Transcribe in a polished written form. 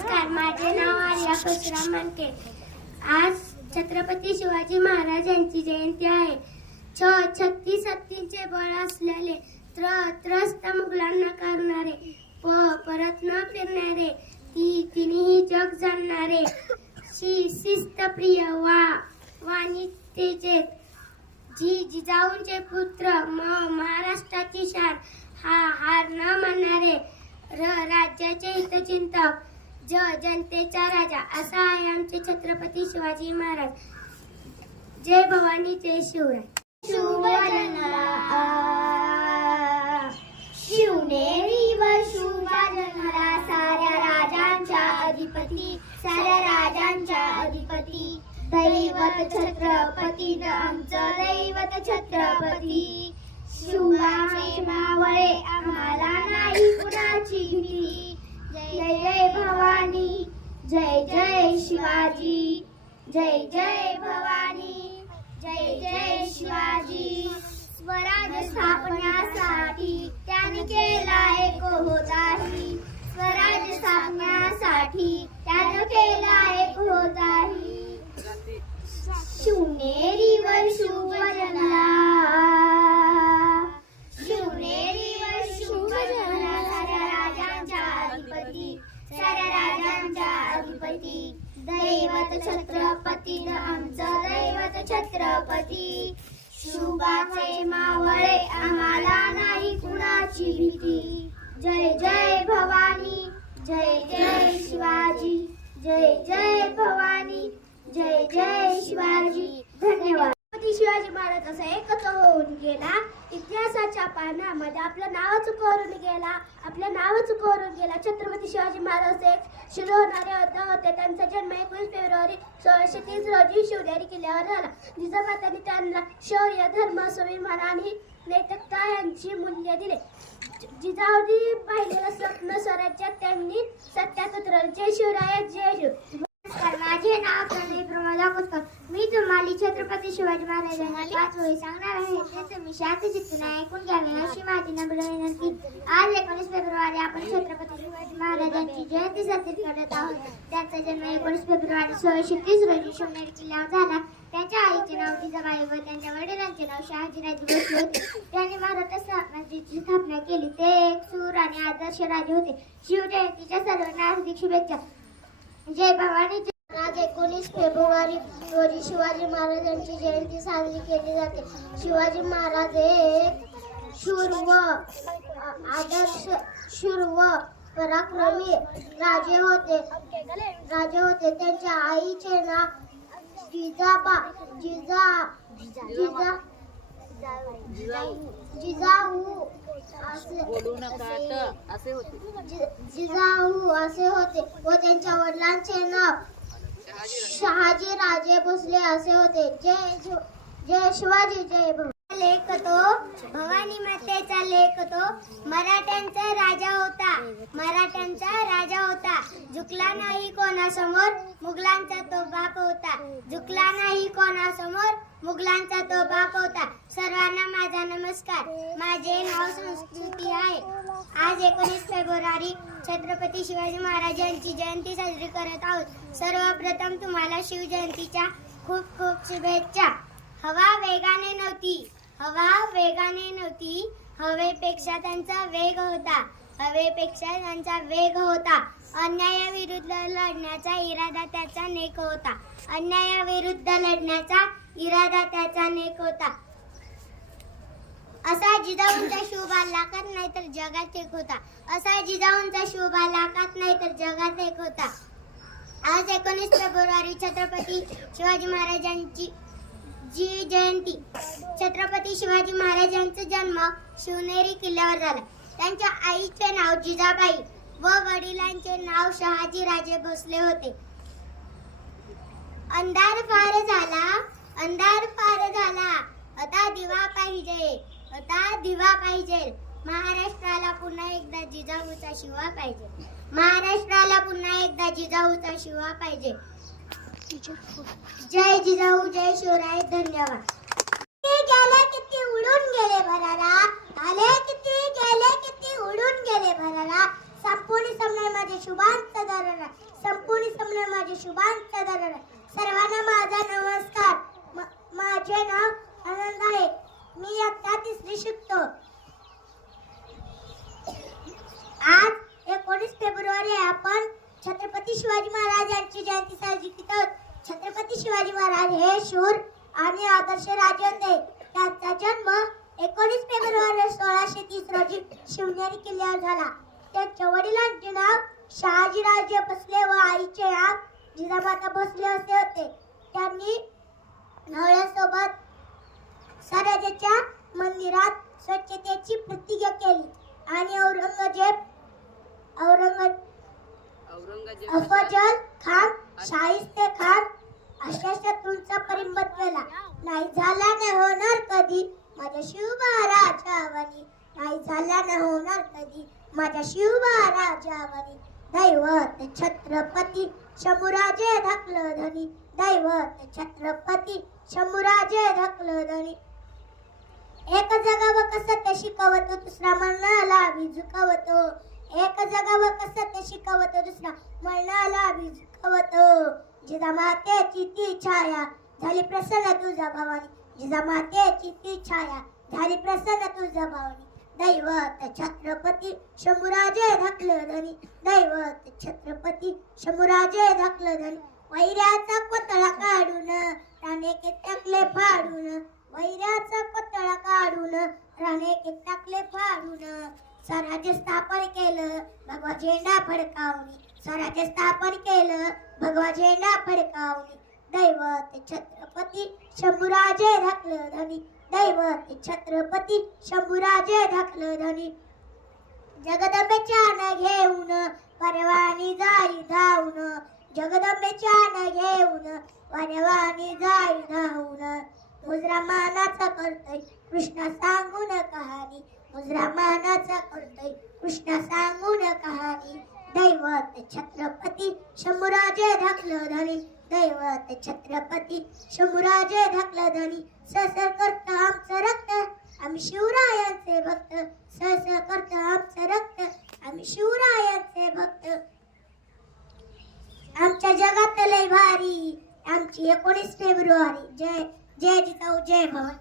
नमस्कार, माझे नाव आर्या परशुराम मानके. आज छत्रपती शिवाजी महाराज यांची जयंती आहे. छत्तीस हत्तींचे बळ असलेले, त्रस्त मुघलांना करणारे, परत न फिरणारे, तिन्ही जग जाणणारे, शिस्तप्रिय वाणिज्यचे जिजाऊंचे पुत्र, महाराष्ट्राची शान, हार न मानणारे, राज्याचे हितचिंतक, जनतेचा राजा, असा आहे आमचे छत्रपती शिवाजी महाराज. जय भवानी, जय शिवराय. शिवनेरी व शुभाजन्मला साऱ्या राजांच्या अधिपती, साऱ्या राजांच्या अधिपती, दैवत छत्रपती ग आमचं दैवत छत्रपती. शिवाचे मावळे आम्हाला नाही कुणाची भीती. जय जय भवानी, जय जय शिवाजी, जय जय भवानी, जय जय शिवाजी. स्वराज्य स्थापण्यासाठी त्याने केला एक होताही, स्वराज्य स्थापण्यासाठी त्याने केला एक होताही. शिवनेरीवर शुभ जन्मला, शिवनेरीवर शुभ जन्मला साऱ्या राजांच्या अधिपती, साऱ्या राजांच्या अधिपती, दैवत छत्रपती आमचं दैवत छत्रपती. शुभाचे मावळे आम्हाला नाही कुणाची भीती. जय जय भवानी, जय जय शिवाजी, जय जय भवानी, जय जय शिवाजी. धन्यवाद. छत्रपती शिवाजी महाराज असा एकच होऊन गेला, इतिहासाच्या पानामध्ये आपलं नावच कोरून गेला, आपलं नावच कोरून गेला. छत्रपती शिवाजी महाराज एक शिरोधारे होते. त्यांचा जन्म 21 फेब्रुवारी 1630 रोजी शिवनेरी किल्ल्यावर झाला. जिजामातांनी त्यांना शौर्य, धर्म, स्वाभिमान आणि नैतिकता यांची मूल्य दिले. जिजाऊंनी पाहिलेलं स्वप्न स्वराज्यात त्यांनी सत्यात उतरवलं. जय शिवराय, जय शिव. माझे नाव प्रणय प्रमोद अकोटकर. मी तुम्हाला छत्रपती शिवाजी महाराजांना 5 ओळी सांगणार आहे. ते तुम्ही शांतचित्ताने ऐकून घ्यावे अशी माझी नम्र विनंती. आज 19 फेब्रुवारी आपण छत्रपती शिवाजी महाराजांची जयंती साजरी करत आहोत. त्यांचा जन्म 19 फेब्रुवारी 1630 रोजी शिवनेरी किल्ल्यावर झाला. त्यांच्या आईचे नाव जिजाबाई व त्यांच्या वडिलांचे नाव शहाजीराजे भोसले होते. त्यांनी महाराष्ट्र साम्राज्याची स्थापना केली. ते एक शूर आणि आदर्श राजे होते. शिवजयंतीच्या सर्वांना हार्दिक शुभेच्छा. जय भवानी. आज 19 फेब्रुवारी रोजी शिवाजी महाराजांची जयंती साजरी केली जाते. शिवाजी महाराज एक शूर व पराक्रमी राजे होते. त्यांच्या आईचे नाव जिजाऊ असे होते व त्यांच्या वडिलांचे नाव शहाजी राजे भोसले असे होते. जय शिवाजी, जय भवानी. लेख तो भवानी मातेचा लेख तो मराठ्यांचा राजा होता. झुकला नाही कोणासमोर, मुघलांचा तो बाप होता. झुकला नाही कोणासमोर, मुघलांचा तो बाप होता. सर्वांना माझा नमस्कार. माझे नाव संस्कृती आहे. आज 19 फेब्रुवारी छत्रपती शिवाजी महाराजांची जयंती साजरी करत आहोत. सर्वप्रथम तुम्हाला शिवजयंतीच्या खूप खूप शुभेच्छा. हवा वेगाने नव्हती, हवेपेक्षा त्यांचा वेग होता. अन्यायाविरुद्ध लढण्याचा इरादा त्याचा नेक होता. असा जिजाऊंचा शोभा लाखात नाही तर जगात एक होता. आज 19 फेब्रुवारी छत्रपती शिवाजी महाराजांची जयंती. छत्रपती शिवाजी महाराजांचा जन्म शिवनेरी किल्ल्यावर झाला. त्यांच्या आईचे नाव जिजाबाई व वडिलांचे नाव शहाजी राजे भोसले होते. अंधार फार झाला, आता दिवा पाहिजे. महाराष्ट्राला पुन्हा एकदा जिजाऊचा शिवा पाहिजे. जय जिजाऊ, जय शिवराय. धन्यवाद. किती उडून गेले भरारा, संपूर्ण समणार माझे शुभांत धरण संपूर्ण समणार माझे शुभांत धरण सर्वांना माझा नमस्कार. माझे नाव आनंद आहे. मी इयत्ता 3री शिकतो. आज 19 फेब्रुवारी आपण छत्रपती शिवाजी महाराज यांची जयंती साजरी करत आहोत. छत्रपती शिवाजी महाराज हे शूर आणि आदर्श राजे होते. त्यांचा जन्म 19 फेब्रुवारी 1630 रोजी शिवनेरी किल्ल्यावर झाला. त्यांच्या वडिलांचे नाव शहाजीराजे भोसले व आईचे नाव जिजामाता भोसले असे होते. त्यांनी नवऱ्यासोबत स्वराज्याच्या मंदिरात स्वच्छतेची प्रतिज्ञा केली आणि अफजल खान शाहिस्ते खान अशा शत्रूंचा परिणत केला. नाही झाला न होणार कधी माझ्या शिवराजावनी नाही झाला न होणार कधी माझ्या शिवराजावनी. दैवत छत्रपती शंभूराजे धाकल धनी दैवत छत्रपती शंभूराजे धाकल धनी. एक जगाव कसत शिकवतो दुसरा मनाला बी झुकवतो. एक जगाव कसत शिकवतो दुसरा मनाला बी झुकवतो. जिजामातेची ती छाया झाली प्रसन्न तुझ्या भावानी जिजामातेची ती छाया झाली प्रसन्न तुझ्या भावानी. दैवत छत्रपती शंभूराजे धाकल धनी दैवत छत्रपती शंभूराजे धाकल धनी. वैऱ्याचा कोतळा काढून राणे के टाकले फाडून वैऱ्याचा कोतळा काढून राणे के टाकले फाडून. स्वराज्य स्थापन केलं भगवा झेंडा फडकावणी स्वराज्य स्थापन केलं भगवा झेंडा फडकावणी. दैवत छत्रपती शंभूराजे धाकल धनी दैवत छत्रपती शंभूराजे धाकल धनी. जगदंबेच्या न घेऊन परवानी जाई धावून जगदंबेच्या न घेऊन परवानी जाई धावून. मुजरा मानाचा करतोय कृष्ण सांगून कहाणी मुजरा मानाचा करतोय कृष्ण सांगून कहाणी. दैवत छत्रपती शंभूराजे धाकल धनी दैवत छत्रपती शंभूराजे धाकल धनी. सहसह करत आमचं रक्त आम्ही शिवरायांचे भक्त सहसह करत आमचं रक्त आम्ही शिवरायांचे भक्त. आमच्या जगात लय भारी आमची 19 फेब्रुवारी. जय जय जिजाऊ जय भवानी.